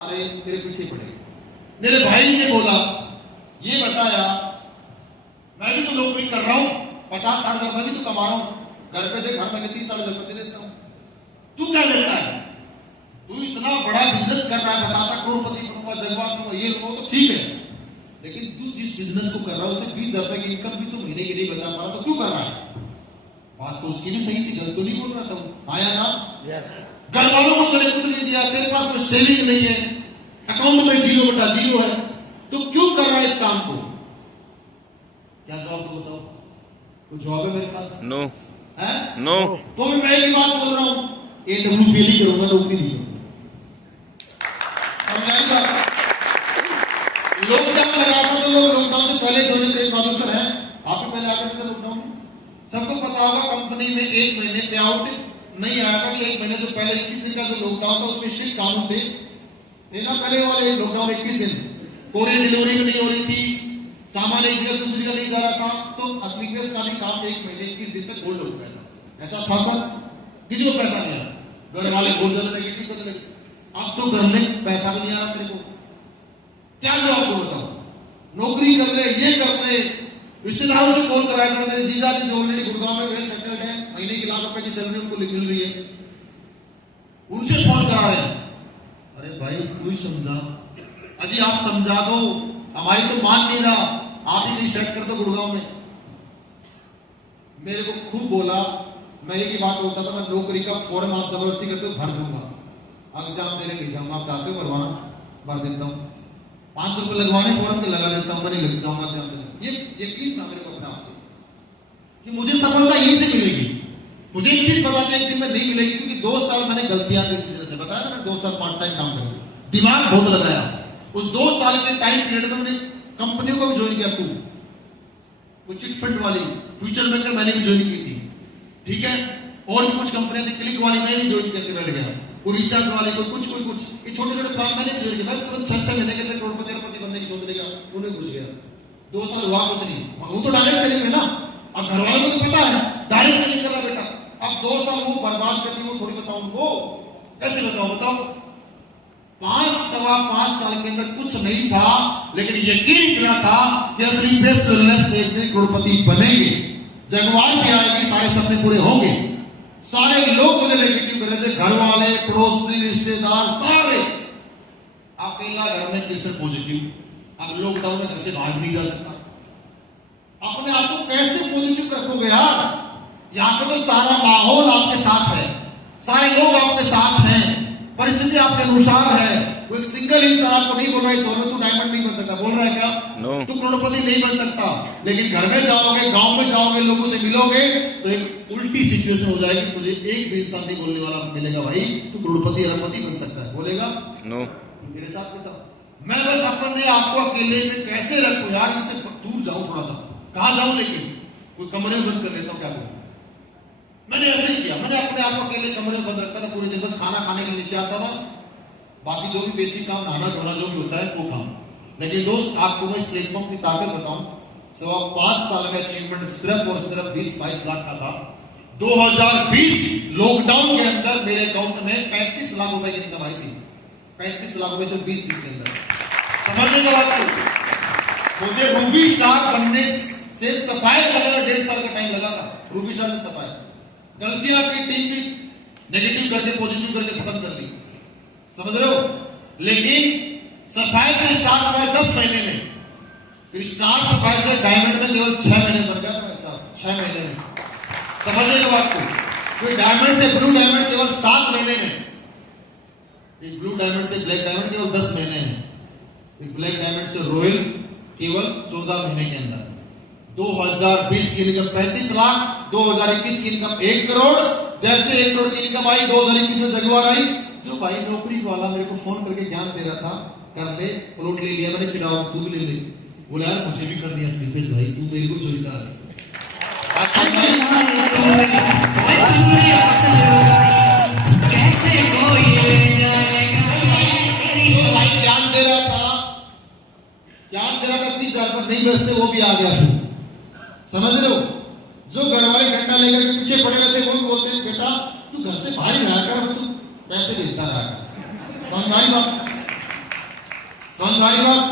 अरे मेरे पीछे पड़े। मेरे भाई ने बोला, ये बताया, मैं भी तो नौकरी कर रहा हूं, 50-60 हजार मैं भी तो कमा रहा हूं, घर पे देख हर महीने 30-40 हजार दे देता हूं, तू क्या देता है? तू इतना बड़ा बिजनेस कर रहा है, बताता करोड़पति बनूंगा, जगवा दूंगा, ये लोग तो ठीक है, लेकिन तू जिस बिजनेस को कर रहा है उससे 20 हजार रुपए की इनकम भी तो महीने की नहीं बचा पा रहा, तो क्यों कर रहा है? बात तो उसकी भी सही थी, गलत तो नहीं बोल रहा था, आया ना? घर वालों को तूने कुछ नहीं दिया, तेरे पास तो सेविंग नहीं है, अकाउंट में 0/0 है, तो क्यों कर रहा है इस काम को? क्या जवाब दो बताओ? कोई जवाब है मेरे पास? नो है? नो। तो मैं एक बात बोल रहा हूं, AWP करूंगा, नौकरी नहीं करूंगा। समझाएगा? लॉकडाउन लगा था तो लोग लॉकडाउन से पहले जो तेज बहादुर सर है, आप भी पहले आकर थे लॉकडाउन में, सबको पता होगा कंपनी में 1 महीने पे आउट नहीं आया था कि 1 महीने से पहले 21 दिन का जो लॉकडाउन था उसमें स्ट्रिक्ट कानून थे ना, पहले वाले लॉकडाउन 21 दिन, कोरियर डिलीवरी भी नहीं हो रही थी, सामान एक जगह दूसरी जगह नहीं जा रहा था, तो असली केस का भी काम 1 महीने 21 दिन तक होल्ड हो गया था। ऐसा था सर, किसी को पैसा नहीं आया, घर वाले बहुत ज्यादा नेगेटिव करने लगे, अब तो घर में पैसा भी नहीं आ रहा तेरे को, क्या जवाब दो बताओ? नौकरी कर ले, ये कर ले, रिश्तेदारों से कॉल कराया था, मेरे जीजा जी जो ऑलरेडी गुड़गांव में वेल सेटल्ड है, महीने की लाख रुपए की सैलरी उनको मिल रही है, उनसे फोन करा रहे हैं, अरे भाई तू ही समझा, अजी आप समझा दो, हमारी तो मान नहीं रहा, आप ही नहीं सेट कर दो गुड़गांव में। मेरे को खूब बोला, मैं एक ही बात बोलता था, मैं नौकरी का फॉर्म आप जबरदस्ती करते हो भर दूंगा, एग्जाम देने नहीं जाऊंगा, आप चाहते हो भरवाना भर देता हूँ, 500 रुपये लगवाने फॉर्म पे लगा देता हूँ, मैं नहीं लग जाऊंगा जानते। ये यकीन ना मेरे को अपने आप से कि मुझे सफलता यहीं से मिलेगी। मुझे एक चीज पता था, एक दिन में नहीं मिलेगी, क्योंकि 2 साल मैंने गलतियां की, इस वजह से बताया मैंने 2 साल पार्ट टाइम काम करके दिमाग बहुत लगाया, उस 2 साल के टाइम पीरियड में मैंने कंपनियों को भी ज्वाइन किया, वो चिट फंड वाली फ्यूचर बैंकर मैंने भी ज्वाइन की थी, ठीक है, और भी कुछ कंपनियां थी, क्लिक वाली मैं भी ज्वाइन करके बैठ गया, कोई रिचार्ज वाले कोई कुछ ये छोटे छोटे प्लान मैंने भी ज्वाइन किया, तुरंत 6 महीने के अंदर करोड़पति बनने की सोच लेगा, उन्हें घुस गया, 2 साल हुआ कुछ नहीं, वो तो डायरेक्ट सेलिंग है ना, अब घर वालों को तो पता है डायरेक्ट सेलिंग कर रहा बेटा, अब 2 साल वो बर्बाद कर दी, वो थोड़ी बताऊं उनको, कैसे बताओ? 5-5.25 साल के अंदर कुछ नहीं था, लेकिन यकीन इतना था कि असली बेस्ट एक दिन करोड़पति बनेंगे, जगवार भी आएगी, सारे सपने पूरे होंगे। सारे लोग मुझे नेगेटिव कर रहे थे, घर वाले, पड़ोसी, रिश्तेदार, सारे। अकेला घर में कैसे पॉजिटिव, अब लॉकडाउन में घर से बाहर नहीं जा सकता, अपने आप को कैसे पॉजिटिव रखोगे यार? यहाँ पे तो सारा माहौल आपके साथ है, सारे लोग आपके साथ हैं, परिस्थिति आपके अनुसार है, वो एक सिंगल इंसान आपको नहीं बोल रहा है सोनू तू डायमंड नहीं बन सकता, बोल रहा है क्या? तू करोड़पति नहीं बन सकता, लेकिन घर में जाओगे, गांव में जाओगे, लोगों से मिलोगे तो एक उल्टी सिचुएशन हो जाएगी, तुझे एक भी इंसान नहीं बोलने वाला मिलेगा भाई तू करोड़पति अरबपति बन सकता है, बोलेगा? नो। मेरे साथ बताओ, मैं बस अपने आपको अकेले में कैसे रखूं यार, इनसे दूर जाऊं थोड़ा सा, कहां जाऊं, लेकिन कोई कमरे में बंद कर लेता हूं, क्या करूं? मैंने ऐसे ही किया, मैंने अपने आप को अकेले कमरे में बंद रखता था पूरे दिन, बस खाना खाने के लिए नीचे आता था, बाकी जो भी बेसिक काम, नहाना धोना जो भी होता है वो काम। लेकिन दोस्त आपको मैं इस प्लेटफॉर्म की ताकत बताऊं, 5 साल में अचीवमेंट सिर्फ और सिर्फ 20-22 लाख का था। 2020 लॉकडाउन के अंदर मेरे अकाउंट में 35 लाख रुपए की इनकम आई थी, 35 लाख रुपए से 20 के अंदर, समझने का बात को। मुझे रूबी स्टार बनने से सफाई करने में 1.5 साल का टाइम लगा था, रूबी स्टार से सफाई, गलतियां की, टीम की नेगेटिव करके पॉजिटिव करके खत्म कर दी, समझ रहे हो? लेकिन सफाई से स्टार सफाई 10 महीने में, फिर स्टार सफाई से डायमंड में केवल 6 महीने बन गया था ऐसा, 6 महीने में, समझने की बात को। फिर डायमंड से ब्लू डायमंड केवल 7 महीने में, फिर ब्लू डायमंड से ब्लैक डायमंड केवल 10 महीने में, फिर ब्लैक डायमंड से रॉयल केवल 14 महीने के अंदर। 2020 की इनकम 35 लाख, 2021 की इनकम 1 करोड़, जैसे 1 करोड़ की इनकम आई 2021 में जगवार आई, जो भाई नौकरी वाला मेरे को फोन करके ज्ञान दे रहा था, कर ले प्लॉट ले लिया, मैंने चिढ़ाओ तू भी ले ले, बोला यार मुझे भी कर दिया स्लीपेज भाई, तू मेरे को चोरी करा ले, ज्ञान दे रहा था 30 हजार पर नहीं बचते, वो भी आ गया, समझ रहे हो? जो घर वाले डंडा लेकर के पीछे पड़े हुए थे वो भी बोलते हैं बेटा तू घर से बाहर ही रहा कर, तू पैसे भेजता रहा, समझ आई बात? समझ में आई बात?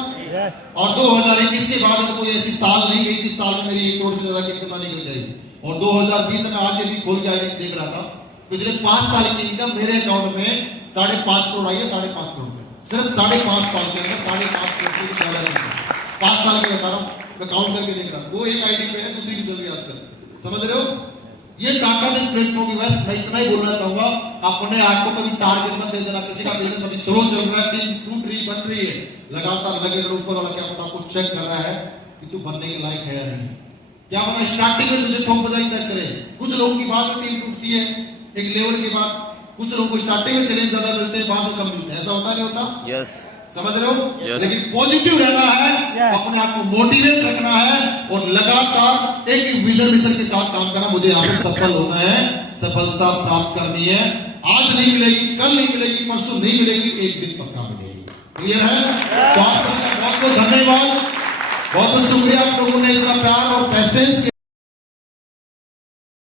और 2021 के बाद तो कोई ऐसी साल नहीं गई जिस साल में मेरी 1 करोड़ से ज्यादा की इनकम नहीं जाएगी। और 2020 में आज ये भी खोल के आईडी देख रहा था, पिछले 5 साल की इनकम मेरे अकाउंट में 5.5 करोड़ आई है। 5.5 करोड़ में सिर्फ 5.5 साल के अंदर 5.5 करोड़ से ज्यादा इनकम। 5 साल के बता रहा हूँ, मैं काउंट करके देख रहा हूँ। वो एक आईडी पे है, दूसरी भी चल रही है आजकल। समझ रहे हो? ये ताकत इस प्लेटफॉर्म की। बस मैं इतना ही बोलना चाहूंगा, अपने आप को कभी टारगेट मत दे देना। किसी का बिजनेस अभी स्लो चल रहा है, टीम टूट रही बन रही है, लगातार लगे रहो, ऊपर वाला क्या पता आपको चेक कर रहा है कि तू बनने के लायक है या नहीं। क्या पता स्टार्टिंग में तुझे ठोक बजाई चेक करे। कुछ लोगों की बाद में टीम टूटती है एक लेवल के बाद, कुछ लोगों को स्टार्टिंग में चैलेंज ज्यादा मिलते हैं, बाद में कम मिलते हैं। ऐसा होता नहीं होता? यस। समझ रहे हो? लेकिन पॉजिटिव रहना है, अपने आप को मोटिवेट रखना है और लगातार एक विजन मिशन के साथ काम करना। मुझे यहाँ पे सफल होना है, सफलता प्राप्त करनी है। आज नहीं मिलेगी, कल नहीं मिलेगी, परसों नहीं मिलेगी, एक दिन पक्का मिलेगी। क्लियर है? तो आपका बहुत बहुत धन्यवाद, बहुत बहुत शुक्रिया आप लोगों ने इतना प्यार और पैसेंस